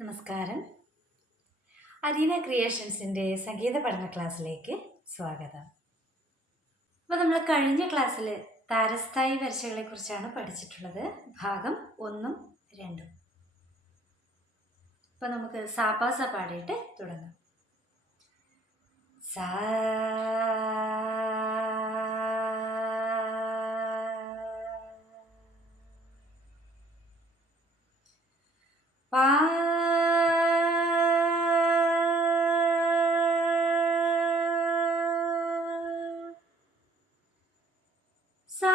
നമസ്കാരം. അരീന ക്രിയേഷൻസിൻ്റെ സംഗീത പഠന ക്ലാസ്സിലേക്ക് സ്വാഗതം. അപ്പോൾ നമ്മൾ കഴിഞ്ഞ ക്ലാസ്സിൽ താരസ്ഥായി വരിശകളെ കുറിച്ചാണ് പഠിച്ചിട്ടുള്ളത്. ഭാഗം 1ഉം 2ഉം. അപ്പോൾ നമുക്ക് സാപാസ പാടിയിട്ട് തുടങ്ങാം. സാ പാ സാ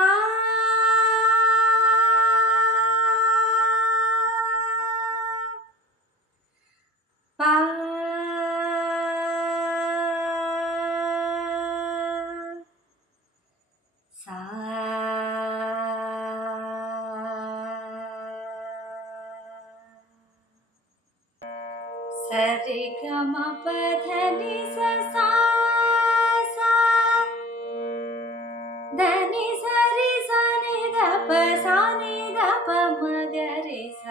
പാ സാ സരി ഗമ പധ നി സ സാ സാ ധനി സരി സ നി ധ പ സ നി ധ പ മ ഗ രി സ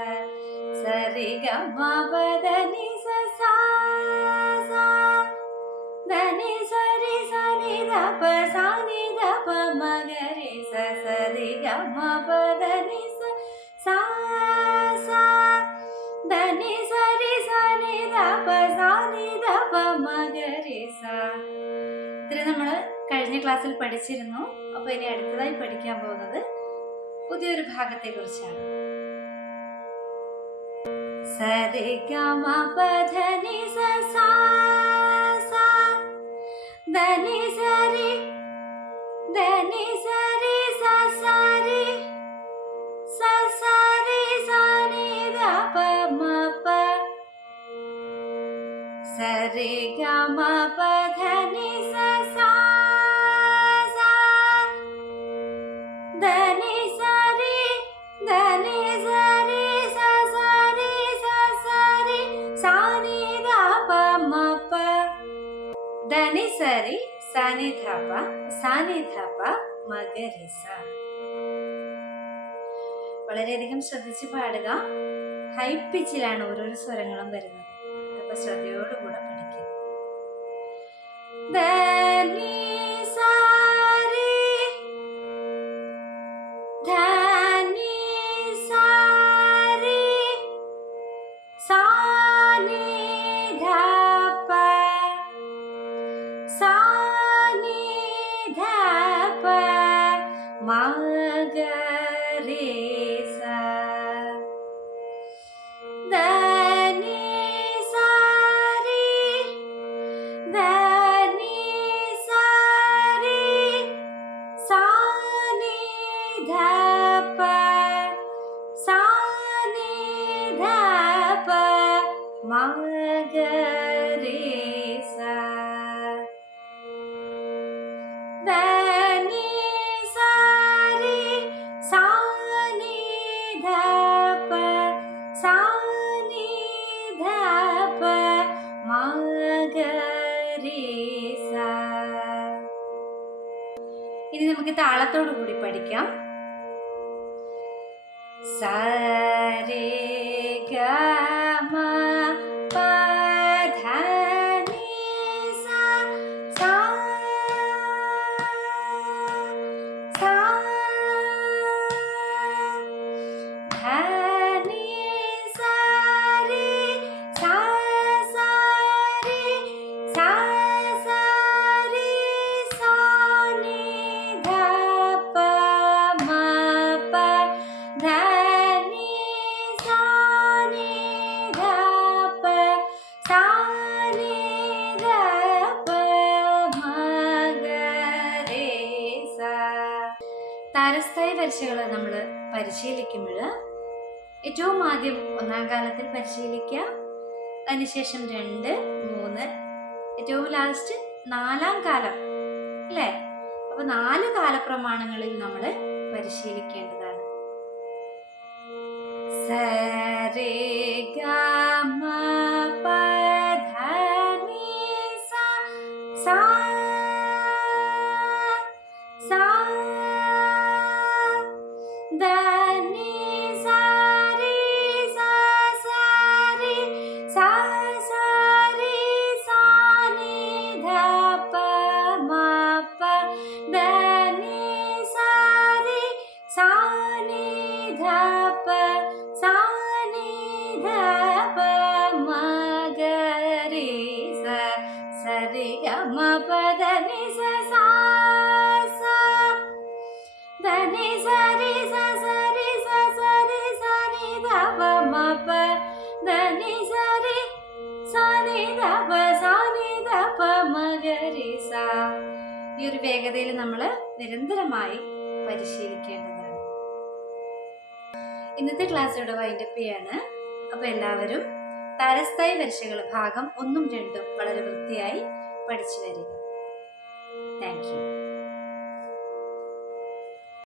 സരി ഗമ പധ നി സ സാ സാ ധനി സരി സ നി ധ പ സ നി ധ പ മ ഗ രി സ സരി ഗമ പധ നി സ സാ സാ ധനി സരി സ നി ധ പ സ നി ധ പ മ ഗ രി സ. ഇത്രയും നമ്മൾ കഴിഞ്ഞ ക്ലാസ്സിൽ പഠിച്ചിരുന്നു. അപ്പോൾ ഇനി അടുത്തതായി പഠിക്കാൻ പോകുന്നത് പുതിയൊരു ഭാഗത്തെ കുറിച്ചാണ്. സരി ഗമ പധ നി സ സാ സാ ധനി സരി സ സരി സ സരി സ നി ധ പ മ പ സരി ഗമ പധ നി സ സാ സാ ധനി സരി സ സരി സ സരി സ നി ധ പ മ പ ധനി സരി സ നി ധ പ സ നി ധ പ മ ഗ രി സ. വളരെയധികം ശ്രദ്ധിച്ച് പാടുക. ഹൈ പിച്ചിലാണ് ഓരോരോ സ്വരങ്ങളും വരുന്നത്. അപ്പൊ ശ്രദ്ധയോടുകൂടെ പഠിക്കുക. ധനി സരി ധനി സരി സ നി ധ പ സ നി ധ പ മ ഗ രി സ. ധനി സരി സ നി ധ പ സ നി ധ പ മ ഗ രി സ. ധനി സരി സ നി ധ പ സ നി ധ പ മ ഗ രി സ. ഇനി നമുക്ക് താളത്തോടു കൂടി പഠിക്കാം. സരി ഗ മ പ ധ നി സ സാ സാ ധനി സരി സ സരി സ സരി സ നി ധ പ മ പ ധനി സ നി ധ പ സ നി ധ പ മ ഗ രി സ. താരസ്ഥായി വരിശകൾ നമ്മൾ പരിശീലിക്കുമ്പോൾ ഏറ്റവും ആദ്യം 1ാം കാലത്തിൽ പരിശീലിക്കുക. അതിനുശേഷം 2, 3, ഏറ്റവും ലാസ്റ്റ് 4ാം കാലം, അല്ലേ? അപ്പൊ 4 കാലപ്രമാണങ്ങളിൽ നമ്മൾ പരിശീലിക്കേണ്ടതാണ്. സരി ഗമ പധ നി സ സാ സാ ധനി സരി സ സരി നി ധ പ സാ നി ധ പ മ ഗ രി സ സ രി ഗ മ പ ധ നി സ സാ സ ധ നി സ രി സ സ രി സ സ രി സ നി ധ പ മ പ ധ നി സ രി സ നി ധ പ സാ നി ധ പ മ ഗ രി സ. ഈ ഒരു വേഗതയിൽ നമ്മൾ നിരന്തരമായി പരിശീലിക്കേണ്ടതാണ്. ഇന്നത്തെ ക്ലാസ് ഇവിടെ വൈൻഡപ്പ് ചെയ്യാണ്. അപ്പോൾ എല്ലാവരും താരസ്ഥായി വരിശകൾ ഭാഗം 1ഉം 2ഉം വളരെ വൃത്തിയായി പഠിച്ചു വരിക. Thank you.